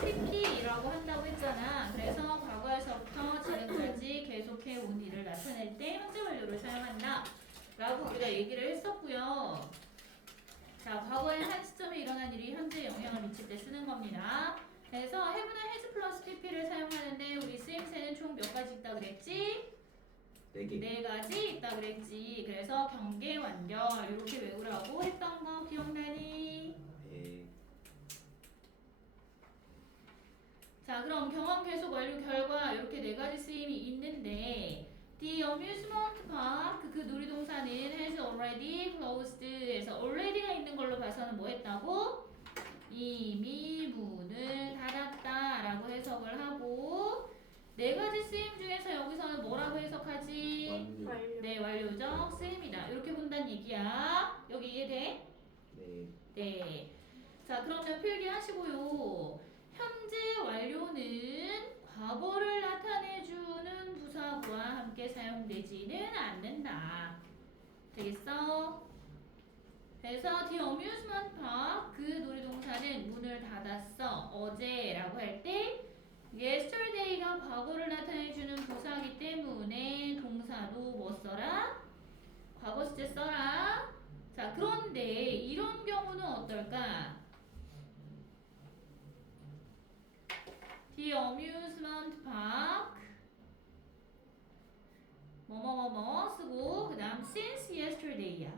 PP라고 한다고 했잖아. 그래서 과거에서부터 지금까지 계속해 온 일을 나타낼 때 현재 완료를 사용한다. 라고 우리가 얘기를 했었고요. 자, 과거의 한 시점에 일어난 일이 현재 영향을 미칠 때 쓰는 겁니다. 그래서 have나 has 플러스 pp를 사용하는데 우리 쓰임새는 총 몇 가지 있다 그랬지? 네 개. 네 가지 있다 그랬지. 그래서 경계 완결 이렇게 외우라고 했던 거 기억나니? 네. 자, 그럼 경험 계속 완료 결과 이렇게 네 가지 쓰임이 있는데 The amusement park 그 놀이동산은 has already closed에서 already가 있는 걸로 봐서는 뭐 했다고? 이미 문을 닫았다 라고 해석을 하고 네 가지 쓰임 중에서 여기서는 뭐라고 해석하지? 완료. 네, 완료적 쓰임이다. 이렇게 본다는 얘기야. 여기 이해돼? 네. 네. 자, 그러면 필기하시고요. 현재 완료는 과거를 나타내주는 부사구와 함께 사용되지는 않는다. 되겠어? 그래서 the amusement park 그 놀이동산은 문을 닫았어 어제라고 할 때 yesterday가 과거를 나타내주는 부사기 때문에 동사도 뭐 써라? 과거 시제 써라. 자, 그런데 이런 경우는 어떨까? The amusement park 뭐뭐뭐뭐 쓰고 그 다음 since yesterday야.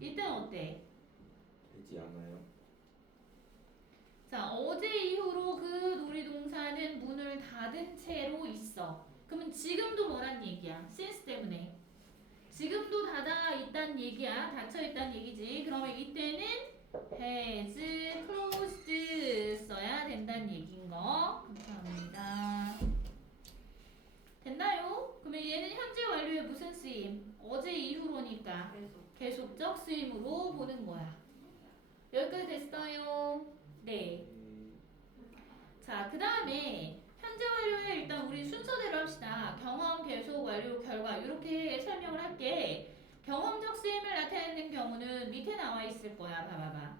이땐 어때? 되지 않아요. 자, 어제 이후로 그 놀이동산은 문을 닫은 채로 있어. 그러면 지금도 뭐란 얘기야? since 때문에. 지금도 닫아 있단 얘기야. 닫혀 있단 얘기지. 그러면 이때는 has closed 써야 된다는 얘기인 거. 감사합니다. 됐나요? 그러면 얘는 현재 완료의 무슨 쓰임? 어제 이후로니까 계속. 계속적 쓰임으로 보는 거야. 여기까지 됐어요? 네. 네. 자, 그 다음에 현재 완료에 일단 우리 순서대로 합시다. 경험, 계속, 완료, 결과 이렇게 설명을 할게. 경험적 쓰임을 나타내는 경우는 밑에 나와 있을 거야. 봐봐봐.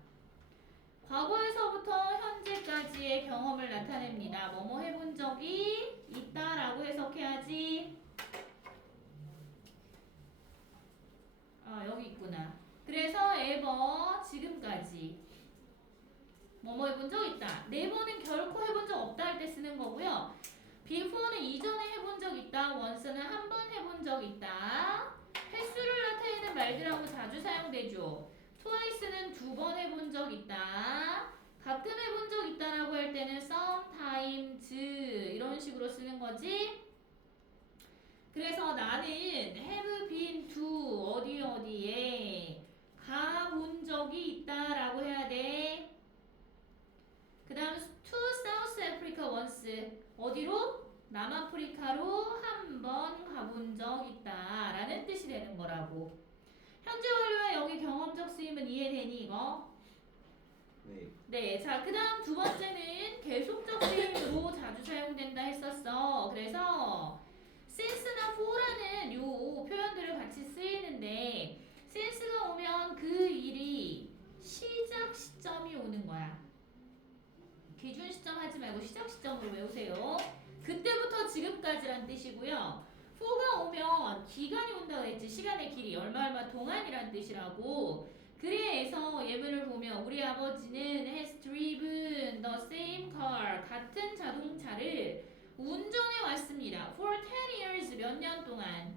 과거에서부터 현재까지의 경험을 나타냅니다. 뭐뭐 해본 적이 있다라고 해석해야지. 아, 여기 있구나. 그래서 ever 지금까지 뭐뭐 해본 적 있다. never는 결코 해본 적 없다 할 때 쓰는 거고요. before는 이전에 해본 적 있다. once는 한 번 해본 적 있다. 횟수를 나타내는 말들하고 자주 사용되죠. twice는 두 번 해본 적 있다. 가끔 해본 적 있다라고 할 때는 sometimes 이런 식으로 쓰는 거지. 그래서 나는 have been to 어디 어디에 가본 적이 있다라고 해야 돼. 그 다음 to South Africa once 어디로? 남아프리카로 한 번 가본 적 있다 라는 뜻이 되는 거라고. 현재 완료의 여기 경험적 쓰임은 이해되니 이거? 네. 네, 자, 그 다음 두 번째는 계속적 쓰임으로 자주 사용된다 했었어. 그래서 since나 for라는 요 표현들을 같이 쓰이는데 since가 오면 그 일이 시작 시점이 오는 거야. 기준 시점 하지 말고 시작 시점으로 외우세요. 그때부터 지금까지란 뜻이고요. for가 오면 기간이 온다 그랬지. 시간의 길이 얼마 얼마 동안이란 뜻이라고. 그래서 예문을 보면 우리 아버지는 has driven the same car 같은 자동차를 운전해 왔습니다. For 10 years 몇 년 동안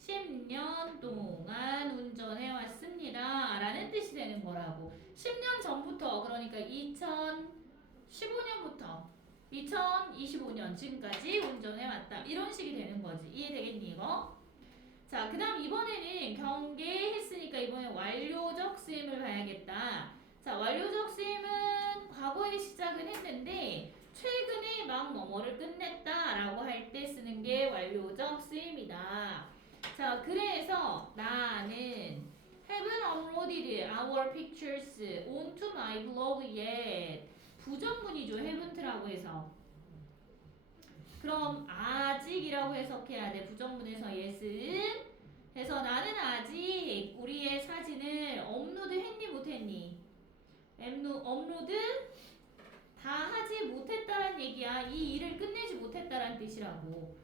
10년 동안 운전해 왔습니다. 라는 뜻이 되는 거라고. 10년 전부터 그러니까 2015년부터 2025년 지금까지 운전해 왔다. 이런 식이 되는 거지. 이해되겠니 이거? 자, 그 다음 이번에는 경계했으니까 이번에 완료적 쓰임을 봐야겠다. 자, 완료적 쓰임은 과거에 시작은 했는데 최근에 막 뭐뭐를 끝냈다 라고 할 때 쓰는 게 완료적 쓰임이다. 자, 그래서 나는 haven't uploaded our pictures onto my blog yet. 부정문이죠. 헤븐트라고 해서. 그럼 아직이라고 해석해야 돼. 부정문에서 yes은 해서 나는 아직 우리의 사진을 업로드 했니 못했니? 앱로, 업로드 다 하지 못했다는 얘기야. 이 일을 끝내지 못했다는 뜻이라고.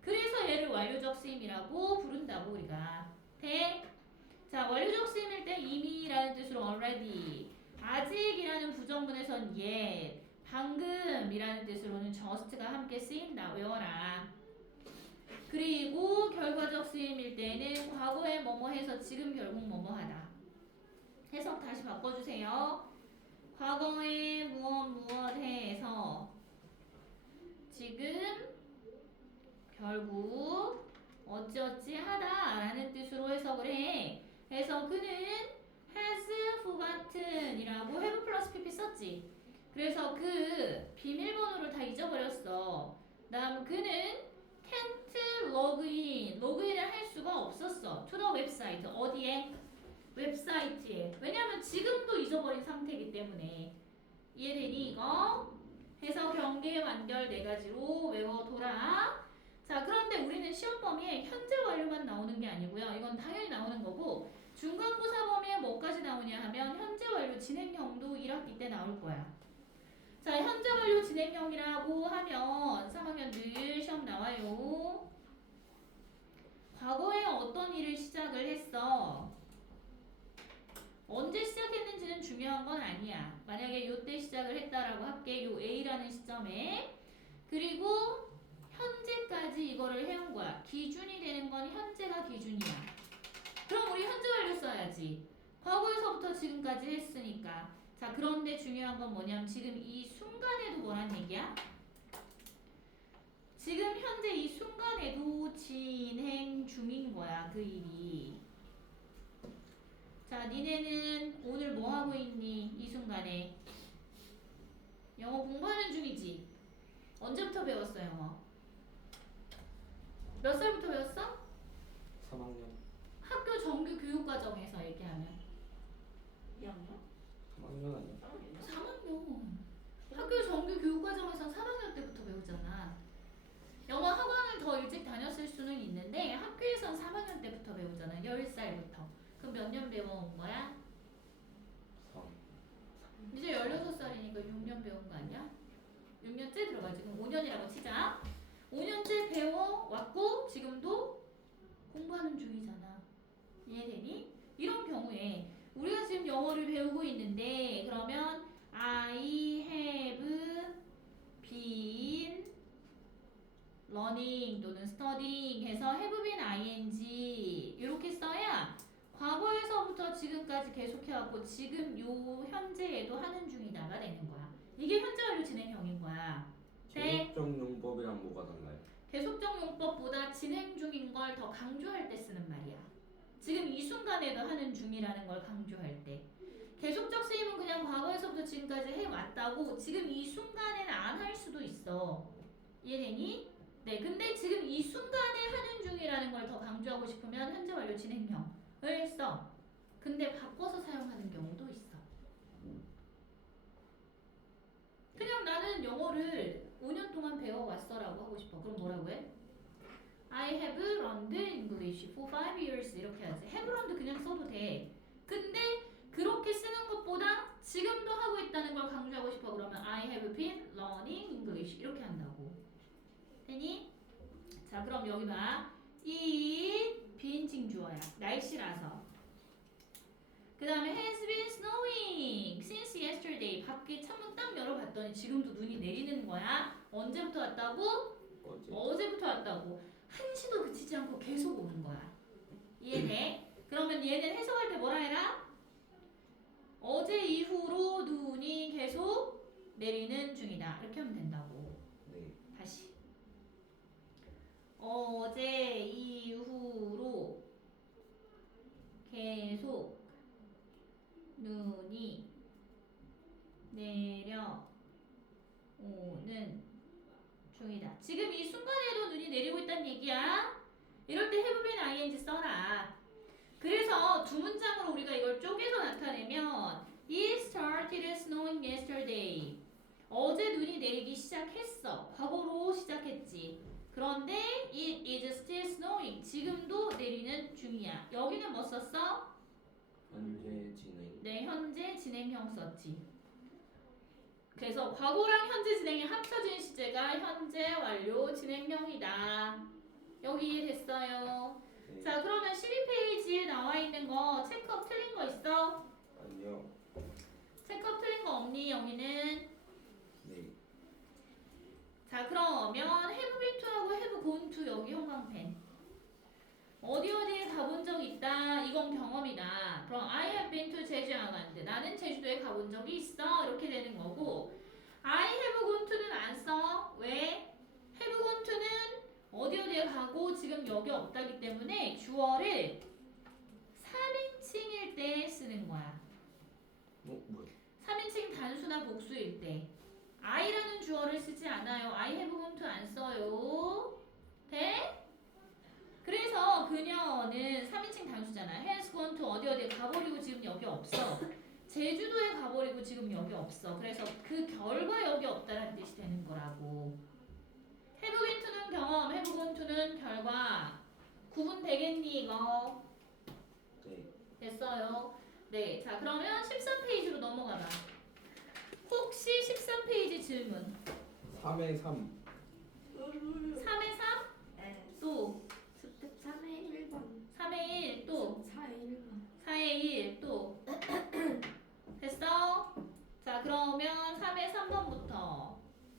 그래서 얘를 완료적 쓰임이라고 부른다고 우리가. 돼? 자, 완료적 쓰임일 때 이미라는 뜻으로 already 아직이라는 부정문에선 yet, 방금이라는 뜻으로는 just가 함께 쓰인다. 외워라. 그리고 결과적 쓰임일 때는 과거에 뭐뭐 해서 지금 결국 뭐뭐 하다. 해석 다시 바꿔주세요. 과거에 무엇 무엇 해서 지금 결국 어찌어찌 하다라는 뜻으로 해석을 해. 그래서 그는 has forgotten이라고 have 플러스 pp 썼지. 그래서 그 비밀번호를 다 잊어버렸어. 다음 그는 can't login, 로그인을 할 수가 없었어. the website 어디에? 웹사이트에. 왜냐하면 지금도 잊어버린 상태이기 때문에 이해되니 이거? 해서 경계 완결 네 가지로 외워둬라. 자 그런데 우리는 시험 범위에 현재 완료만 나오는 게 아니고요. 이건 당연히 나오는 거고 중간고사 범위에 뭐까지 나오냐 하면 현재 완료 진행형도 1학기 때 나올 거야. 자 현재 완료 진행형이라고 하면 3학년들 시험 나와요. 과거에 어떤 일을 시작을 했어? 언제 시작했는지는 중요한 건 아니야. 만약에 요때 시작을 했다라고 할게. 요 A라는 시점에. 그리고 현재까지 이거를 해온 거야. 기준이 되는 건 현재가 기준이야. 그럼 우리 현재 완료 써야지. 과거에서부터 지금까지 했으니까. 자, 그런데 중요한 건 뭐냐면 지금 이 순간에도 뭐란 얘기야? 지금 현재 이 순간에도 진행 중인 거야, 그 일이. 자, 니네는 오늘 뭐 하고 있니? 이 순간에. 영어 공부하는 중이지? 언제부터 배웠어, 영어? 몇 살부터 배웠어? 3학년 학교 정규 교육 과정에서 얘기하면. 2학년? 3학년 아니야? 3학년. 학교 정규 교육 과정에서 3학년 때부터 배우잖아. 영어 학원을 더 일찍 다녔을 수는 있는데 학교에선 3학년 때부터 배우잖아. 10살부터. 그럼 몇 년 배워온 거야? 3 이제 16살이니까 6년 배운 거 아니야? 6년째 들어가지. 그럼 5년이라고 치자. 5년째 배워왔고 지금도 공부하는 중이잖아. 이해되니? 이런 경우에 우리가 지금 영어를 배우고 있는데 그러면 I have been learning 또는 studying 해서 have been ing 이렇게 써야 과거에서부터 지금까지 계속해왔고 지금 요 현재에도 하는 중이다가 되는 거야. 이게 현재 완료 진행형인 거야. 네. 계속적 용법이랑 뭐가 달라요? 계속적 용법보다 진행 중인 걸 더 강조할 때 쓰는 말이야. 지금 이 순간에도 하는 중이라는 걸 강조할 때. 계속적 쓰임은 그냥 과거에서부터 지금까지 해왔다고 지금 이 순간에는 안 할 수도 있어. 이해되니? 네, 근데 지금 이 순간에 하는 중이라는 걸 더 강조하고 싶으면 현재 완료 진행형을 써. 근데 바꿔서 사용하는 경우도 있어. 그냥 나는 영어를 5년 동안 배워왔어라고 하고 싶어. 그럼 뭐라고 해? I have learned English for five years 이렇게 하지. have learned 그냥 써도 돼. 근데 그렇게 쓰는 것보다 지금도 하고 있다는 걸 강조하고 싶어. 그러면 I have been learning English 이렇게 한다고. 되니? 자, 그럼 여기 봐. 이 비인칭 주어야. 날씨라서. 그 다음에 has been snowing since yesterday. 밖에 창문 딱 열어봤더니 지금도 눈이 내리는 거야. 언제부터 왔다고? 어제 어제부터 왔다고. 한시도 그치지 않고 계속 오는 거야. 이해돼? 그러면 얘는 해석할 때 뭐라 해라? 어제 이후로 눈이 계속 내리는 중이다. 이렇게 하면 된다고. 네 다시. 어제 이후로 계속 눈이 내려오는 중이다. 지금 이 순간에도 눈이 내리고 있다는 얘기야. 이럴 때 have been ing 써라. 그래서 두 문장으로 우리가 이걸 쪼개서 나타내면 It started snowing yesterday. 어제 눈이 내리기 시작했어. 과거로 시작했지. 그런데 it is still snowing. 지금도 내리는 중이야. 여기는 뭐 썼어? 현재 진행 네, 현재 진행형 썼지. 그래서 과거랑 현재 진행이 합쳐진 시제가 현재 완료 진행형이다. 여기 이해됐어요? 네. 자 그러면 12페이지에 나와 있는 거 체크업 틀린 거 있어? 아니요. 체크업 틀린 거 없니 영희는? 네. 자 그러면 have been to하고 have gone to 여기 형광펜 어디 어디에 가본 적 있다 이건 경험이다 그럼 I have been to 제주항 왔는데 나는 제주도에 가본 적이 있어 이렇게 되는 거고 I have gone to는 안 써 왜? have gone to는 어디 어디에 가고 지금 여기 없다기 때문에 주어를 3인칭일 때 쓰는 거야 어 뭐야? 3인칭 단수나 복수일 때 I라는 주어를 쓰지 않아요. I have gone to 안 써요. 돼? 그래서 그녀는 3인칭 단수잖아. has gone to 어디 어디에 가버리고 지금 여기 없어. 제주도에 가버리고 지금 여기 없어. 그래서 그 결과 여기 없다라는 뜻이 되는 거라고. have been to는 경험, have gone to는 결과. 구분 되겠니 이거? 네. 됐어요. 네, 자 그러면 13페이지로 넘어가 봐. 혹시 13페이지 질문 3에 3. 3에 3? 네. 또 스텝 3의 1번 3에 1, 또 4의 1번 4에 1, 또 됐어? 자 그러면 3에 3번부터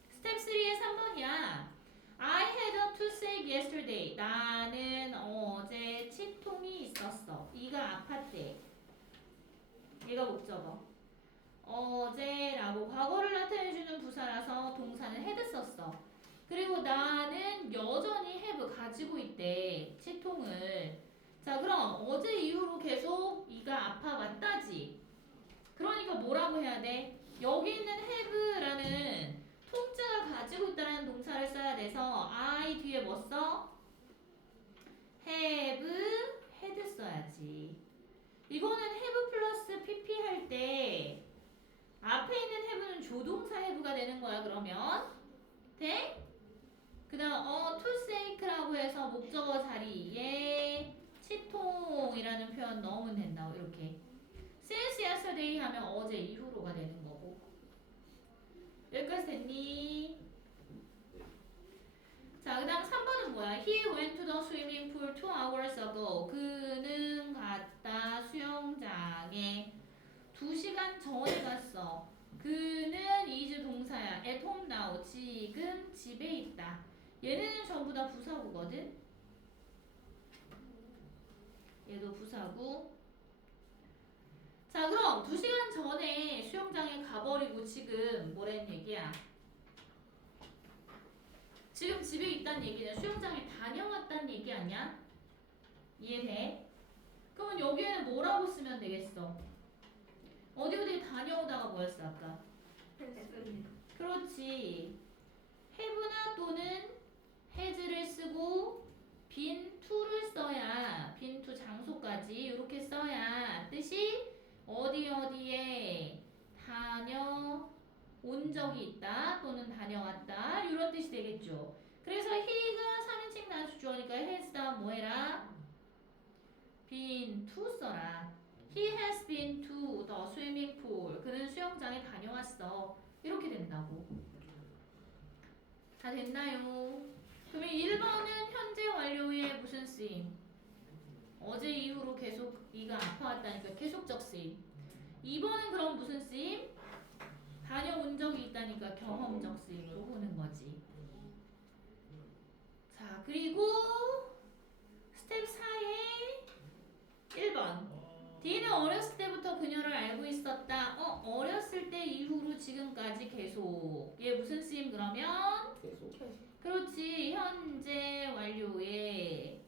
스텝 3의 3번이야. I had a toothache yesterday. 나는 어제 치통이 있었어. 이가 아팠대. 얘가 목적어. 어제라고 과거를 나타내주는 부사라서 동사는 had 썼어. 그리고 나는 여전히 have 가지고 있대. 치통을. 자 그럼 어제 이후로 계속 이가 아파 왔다지. 그러니까 뭐라고 해야 돼? 여기 있는 have라는 통증을 가지고 있다는 동사를 써야 돼서 I 뒤에 뭐 써? have, had 써야지. 이거는 have 플러스 pp 할 때 앞에 있는 have는 조동사 have가 되는 거야 그러면 돼? 그 다음 어 toothache라고 해서 목적어 자리에 치통이라는 표현 넣으면 된다고 이렇게 since yesterday 하면 어제 이후로가 되는 거고 여기까지 됐니? 자, 그 다음 3번은 뭐야? He went to the swimming pool two hours ago. 그는 갔다 수영장에 2시간 전에 갔어. 그는 is 동사야. at home now. 지금 집에 있다. 얘네는 전부 다 부사구거든? 얘도 부사구. 자, 그럼 2시간 전에 수영장에 가버리고 지금 뭐라는 얘기야? 지금 집에 있다는 얘기는 수영장에 다녀왔다는 얘기 아니야? 이해돼? 그러면 여기에는 뭐라고 쓰면 되겠어? 어디 어디 다녀오다가 뭐였어 아까? 그렇지. have나 또는 has를 쓰고 빈 to를 써야 빈 to 장소까지 이렇게 써야 뜻이 어디 어디에 다녀 온 적이 있다 또는 다녀왔다 이런 뜻이 되겠죠. 그래서 he가 3인칭 단수 주어니까 has다 뭐해라? been to 써라. He has been to the swimming pool. 그는 수영장에 다녀왔어. 이렇게 된다고. 다 됐나요? 그러면 1번은 현재 완료의 무슨 쓰임? 어제 이후로 계속 이가 아파왔다니까 계속적 쓰임. 2번은 그럼 무슨 쓰임? 다녀온 적이 있다니까 경험적 쓰임으로 보는 거지. 자, 그리고 스텝 4의 1번. D는 어렸을 때부터 그녀를 알고 있었다. 어, 어렸을 때 이후로 지금까지 계속. 얘 무슨 쓰임 그러면? 계속. 그렇지. 현재 완료의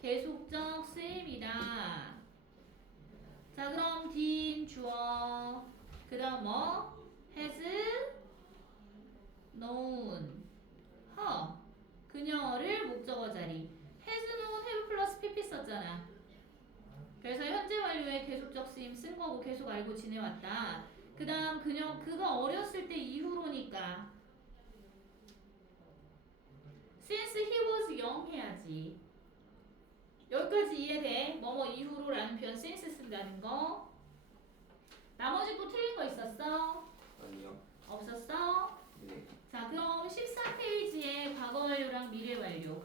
계속적 쓰임이다. 자, 그럼 D인 주어. 그 다음 뭐? has known her. 그녀를 목적어 자리. has known have 플러스 pp 썼잖아. 그래서 현재 완료의 계속적 쓰임 쓴 거고 계속 알고 지내왔다. 그 다음 그녀 그가 어렸을 때 이후로니까 여기까지. 여기까지 이해돼. 뭐뭐 이후로라는 표현 센스 쓴다는 거. 나머지 또 틀린 거 있었어? 아니요. 없었어? 네. 자, 그럼 14페이지에 과거 완료랑 미래 완료.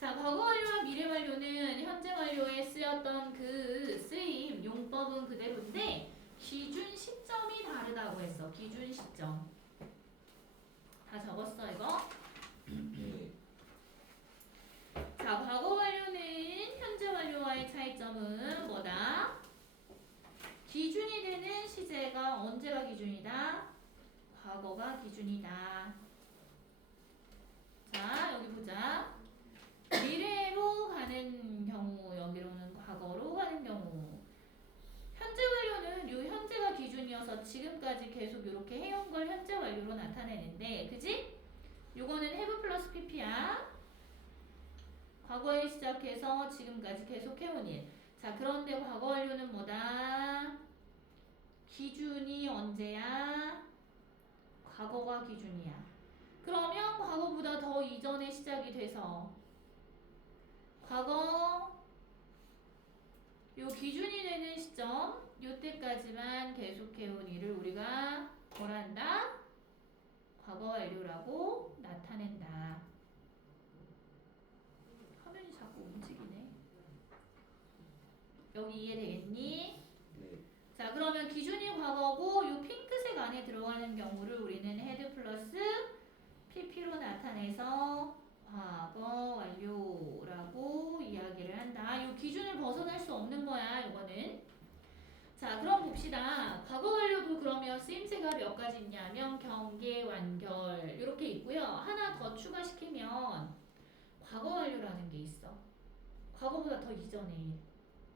자, 과거 완료와 미래 완료는 현재 완료에 쓰였던 그 쓰임, 용법은 그대로인데 기준 시점이 다르다고 했어. 기준 시점. 다 적었어, 이거? 네. 자, 과거 완료는 현재 완료와의 차이점은 뭐다? 기준이 되는 시제가 언제가 기준이다? 과거가 기준이다. 자, 여기 보자. 미래로 가는 경우, 여기로는 과거로 가는 경우. 현재 완료는 요 현재가 기준이어서 지금까지 계속 이렇게 해온 걸 현재 완료로 나타내는데, 그지? 요거는 have 플러스 pp야. 과거에 시작해서 지금까지 계속 해온 일. 자, 그런데 과거 완료는 뭐다? 기준이 언제야? 과거가 기준이야. 그러면 과거보다 더 이전에 시작이 돼서 과거 요 기준이 되는 시점 요때까지만 계속해온 일을 우리가 뭐란다? 과거 완료라고 나타낸다. 화면이 자꾸 움직이네. 여기 이해되겠니? 네. 자, 그러면 기준이 과거고 요 핑크색 안에 들어가는 경우를 우리는 헤드 플러스 pp로 나타내서 과거 완료라고 이야기를 한다. 요 기준을 벗어날 수 없는 거야, 이거는. 자, 그럼 봅시다. 과거 완료도 그러면 쓰임새가 몇 가지 있냐면 경계, 완결 이렇게 있고요. 하나 더 추가시키면 과거 완료라는 게 있어. 과거보다 더 이전의 일.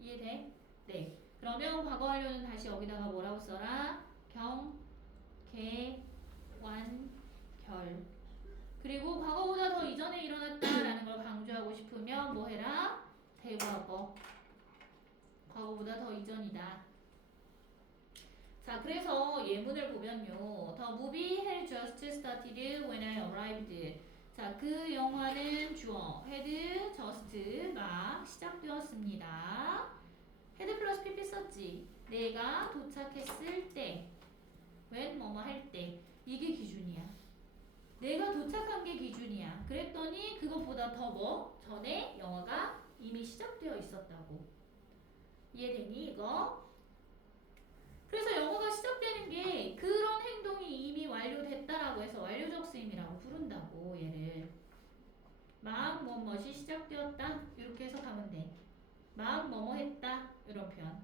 이해돼? 네. 그러면 과거 완료는 다시 여기다가 뭐라고 써라? 경, 계, 완, 결. 그리고 과거보다 더 이전에 일어났다라는 걸 강조하고 싶으면 뭐 해라? 대과거. 과거보다 더 이전이다. 자, 그래서 예문을 보면요. The movie had just started when I arrived. 자, 그 영화는 주어 had just 막 시작되었습니다. Had 플러스 pp 썼지. 내가 도착했을 때, when 뭐뭐 할 때. 이게 기준이야. 내가 도착한 게 기준이야. 그랬더니 그것보다 더 뭐? 전에 영화가 이미 시작되어 있었다고. 이해되니 이거? 그래서 영어가 시작되는 게 그런 행동이 이미 완료됐다라고 해서 완료적 쓰임이라고 부른다고 얘를 막 뭐뭐이 시작되었다 이렇게 해석하면 돼. 막 뭐뭐 했다 이런 표현.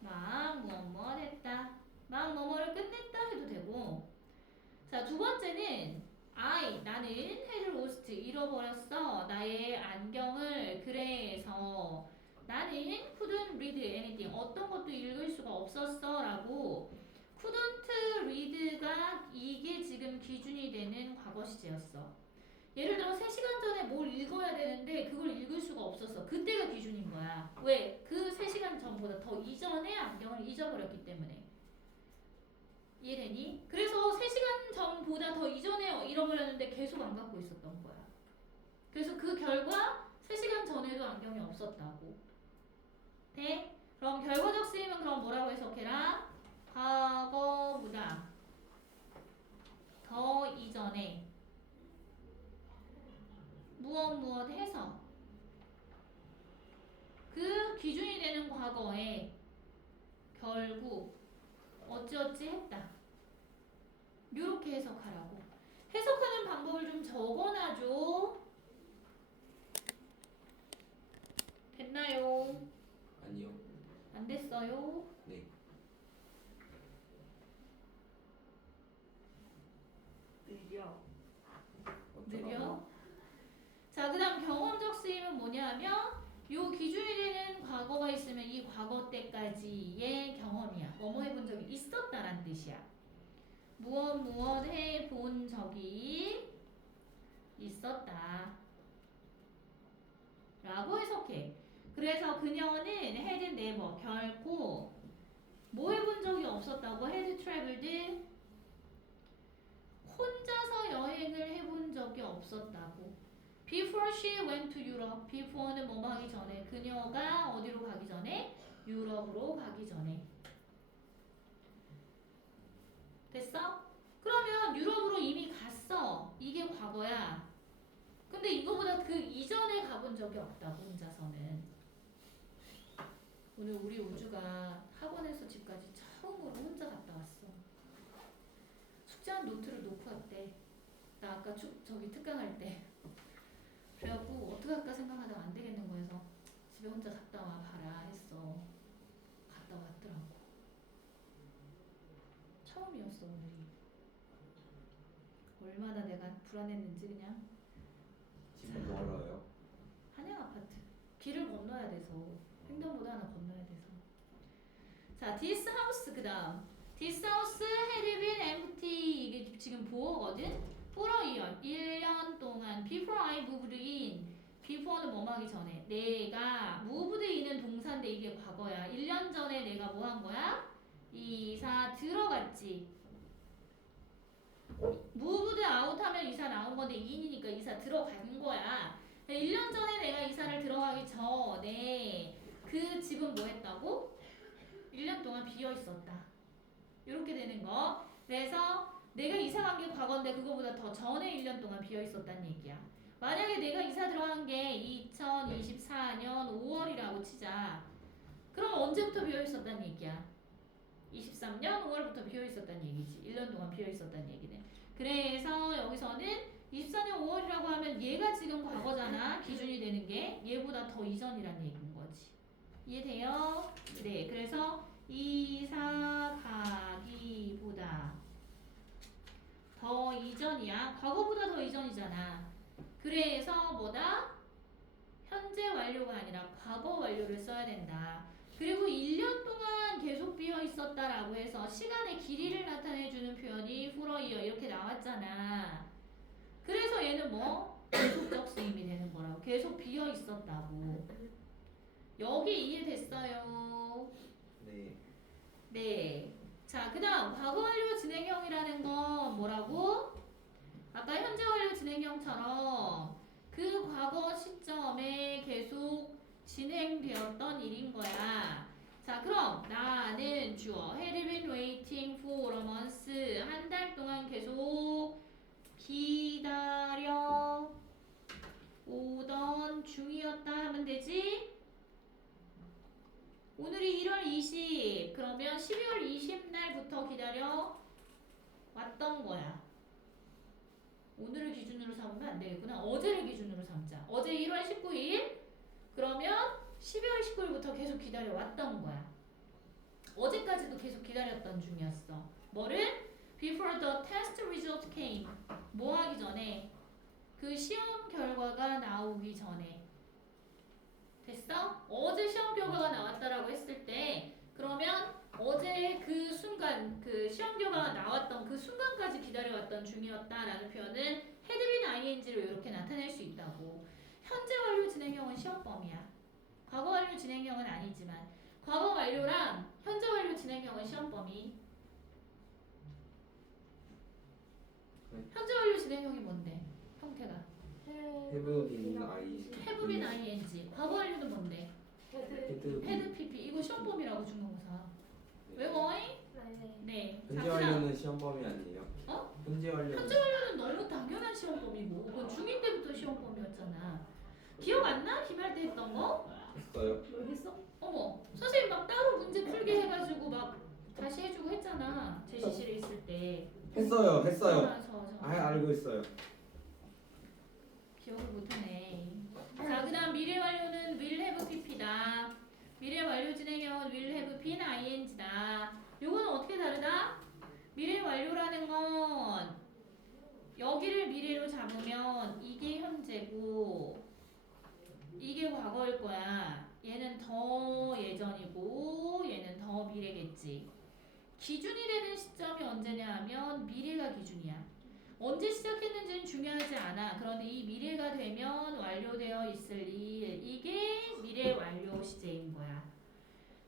막 뭐뭐 했다. 막 뭐뭐를 끝냈다 해도 되고. 자 두 번째는 I 나는 had lost 잃어버렸어 나의 안경을 그래서 나는 couldn't read anything 어떤 것도 읽을 수가 없었어 라고 couldn't read가 이게 지금 기준이 되는 과거 시제였어. 예를 들어 3시간 전에 뭘 읽어야 되는데 그걸 읽을 수가 없었어. 그때가 기준인 거야. 왜? 그 3시간 전보다 더 이전에 안경을 잊어버렸기 때문에. 이해되니? 그래서 3시간 전보다 더 이전에 잃어버렸는데 계속 안 갖고 있었던 거야. 그래서 그 결과 3시간 전에도 안경이 없었다고. 돼? 그럼 결과적 쓰임은 그럼 뭐라고 해석해라? 과거보다 더 이전에 무엇 해서 그 기준이 되는 과거에 결국 어찌어찌 했다. 이렇게 해석하라고. 해석하는 방법을 좀 적어놔줘. 됐나요? 아니요. 안 됐어요? 네. 느려. 느려? 자, 그 다음 경험적 뭐냐면 요 기준이 되는 과거가 있으면 이 과거 때까지의 경험이야. 뭐뭐 해본 적이 있었다란 뜻이야. 무엇 무엇 해본 적이 있었다. 라고 해석해. 그래서 그녀는 had never 결코 뭐 해본 적이 없었다고 had traveled 혼자서 여행을 해본 적이 없었다고. Before she went to Europe. Before는 뭐뭐 하기 전에 그녀가 어디로 가기 전에 유럽으로 가기 전에. 됐어? 그러면 유럽으로 이미 갔어. 이게 과거야. 근데 이거보다 그 이전에 가본 적이 없다고 혼자서는. 오늘 우리 우주가 학원에서 집까지 처음으로 혼자 갔다 왔어. 숙제한 노트를 놓고 왔대. 나 아까 축, 저기 특강할 때. 그래갖고 어떻게 할까 생각하다가 안 되겠는 거여서 집에 혼자 갔다 와 봐라 했어. 갔다 왔더라고. 처음이었어 오늘이. 얼마나 내가 불안했는지 그냥 집은 멀어요. 한양 아파트 길을 건너야 돼서 횡단보도 하나 건너야 돼서 자 this house 그다음 house had been empty 이게 지금 보어거든 for a year 1년 동안 before I moved in before는 뭐 하기 전에 내가 moved in은 동사인데 이게 과거야 1년 전에 내가 뭐 한 거야 이사 들어갔지 moved out 하면 이사 나온 건데 in이니까 이사 들어간 거야 1년 전에 내가 이사를 들어가기 전에 그 집은 뭐 했다고? 1년 동안 비어 있었다. 이렇게 되는 거. 그래서 내가 이사 간 게 과거인데 그거보다 더 전에 1년 동안 비어 있었다는 얘기야. 만약에 내가 이사 들어간 게 2024년 5월이라고 치자. 그럼 언제부터 비어 있었다는 얘기야? 23년 5월부터 비어 있었다는 얘기지. 1년 동안 비어 있었다는 얘기네. 그래서 여기서는 24년 5월이라고 하면 얘가 지금 과거잖아. 기준이 되는 게 얘보다 더 이전이란 얘기인 거지. 이해돼요? 네. 그래서 이사 가기보다 더 이전이야. 과거보다 더 이전이잖아. 그래서 뭐다? 현재 완료가 아니라 과거 완료를 써야 된다. 그리고 1년 동안 계속 비어 있었다라고 해서 시간의 길이를 나타내 주는 표현이 후러 이어 이렇게 나왔잖아. 그래서 얘는 뭐 계속적 쓰임이 되는 거라고. 계속 비어 있었다고. 여기 이해됐어요? 네. 네. 자, 그 다음 과거 완료 진행형이라는 건 뭐라고? 아까 현재 완료 진행형처럼 그 과거 시점에 계속 진행되었던 일인 거야. 자, 그럼 나는 주어 had been waiting for a month 한 달 동안 계속 기다려 오던 중이었다 하면 되지? 오늘이 1월 20 그러면 12월 20 날부터 기다려 왔던 거야. 오늘을 기준으로 삼으면 안 되겠구나. 어제를 기준으로 삼자. 어제 1월 19일 그러면 12월 19일부터 계속 기다려 왔던 거야. 어제까지도 계속 기다렸던 중이었어. 뭐를? Before the test result came. 뭐 하기 전에? 그 시험 결과가 나오기 전에. 됐어? 어제 시험 결과가 나왔다라고 했을 때 그러면 어제 그 순간 그 시험 결과가 나왔던 그 순간까지 기다려왔던 중이었다라는 표현은 had been ing로 이렇게 나타낼 수 있다고. 현재 완료 진행형은 시험범위야. 과거 완료 진행형은 아니지만 과거 완료랑 현재 완료 진행형은 시험범위. 네. 현재 완료 진행형이 뭔데? 형태가 I. have been ing. 과거 완료는 뭔데? 헤드. 헤드 PP 이거 시험범위라고 중간고사. 외워잉? 네. 자, 현재 그다음 완료는 시험범위 아니에요? 어? 현재 완료. 현재 완료는 너무 당연한 시험범위고 그건 중2 때부터 시험범위였잖아. 기억 안 나? 기말 때 했던 거? 했어요. 너 했어? 어머 선생님 막 따로 문제 풀게 해가지고 막 다시 해주고 했잖아. 제시실에 있을 때. 했어요. 했어요. 아, 저, 저. 아 알고 있어요. 기억을 못하네. 자, 그 다음 미래 완료는 will have pp다. 미래 완료 진행형은 will have been ing다. 요거는 어떻게 다르다? 미래 완료라는 건 여기를 미래로 잡으면 이게 현재고 이게 과거일 거야. 얘는 더 예전이고 얘는 더 미래겠지. 기준이 되는 시점이 언제냐 하면 미래가 기준이야. 언제 시작했는지는 중요하지 않아. 그런데 이 미래가 되면 완료되어 있을 일, 이게 미래 완료 시제인 거야.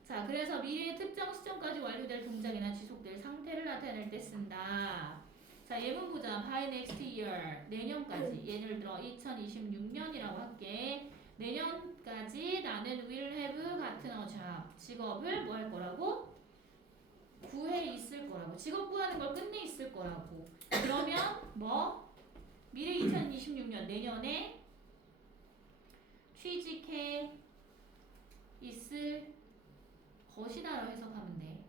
자, 그래서 미래의 특정 시점까지 완료될 동작이나 지속될 상태를 나타낼 때 쓴다. 자, 예문 보자. by next year. 내년까지. 예를 들어 2026년이라고 할게. 내년까지 나는 will have 같은. 직업을 뭐 할 거라고? 구해 있을 거라고. 직업 구하는 걸 끝내 있을 거라고. 그러면 뭐 미래 2026년 내년에 취직해 있을 것이다라고 해석하면 돼.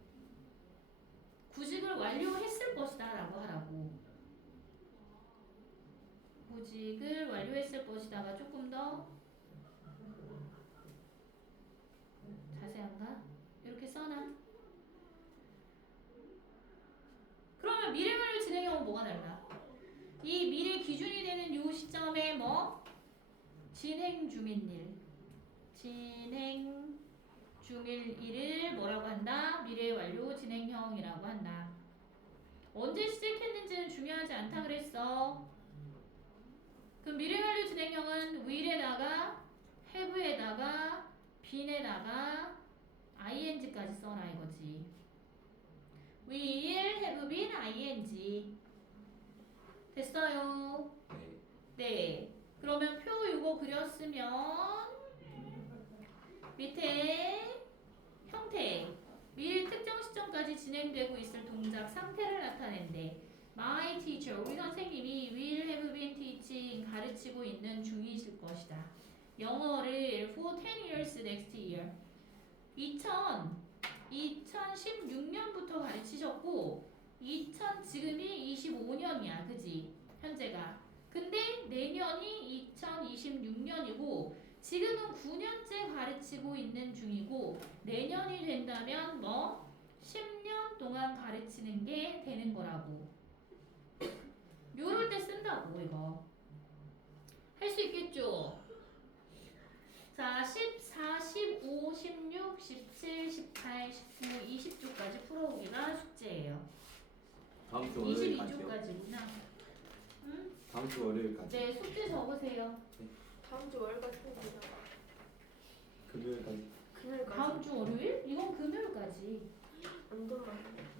구직을 완료했을 것이다라고 하라고. 구직을 완료했을 것이다가 조금 더 자세한가? 이렇게 써놔. 그러면 미래 완료 진행형은 뭐가 달라? 이 미래 기준이 되는 요 시점에 뭐 진행 중인 일, 진행 중일 일을 뭐라고 한다? 미래 완료 진행형이라고 한다. 언제 시작했는지는 중요하지 않다 그랬어. 그럼 미래 완료 진행형은 will에다가 have에다가 bene에다가 ing까지 써라 이거지. Will, have been, ing. 됐어요. 네. 네. 그러면 표 이거 그렸으면 밑에 형태 미래 특정 시점까지 진행되고 있을 동작 상태를 나타낸대. My teacher, 우리 선생님이 will have been teaching 가르치고 있는 중이실 것이다. 영어를 for 10 years next year. 2000 2016년부터 가르치셨고 2000 지금이 25년이야, 그지? 현재가. 근데 내년이 2026년이고 지금은 9년째 가르치고 있는 중이고 내년이 된다면 뭐 10년 동안 가르치는 게 되는 거라고. 요럴 때 쓴다고 이거. 할 수 있겠죠? 자, 14, 15, 16, 17, 18, 19, 20조까지 풀어오기가 숙제예요. 다음 주 월요일까지요. 22조까지구나. 응? 다음 주 월요일까지. 네, 숙제 적으세요. 다음 주 월요일까지 봅니다. 금요일까지. 금요일까지. 다음 주 월요일? 이건 금요일까지. 안 돌아요.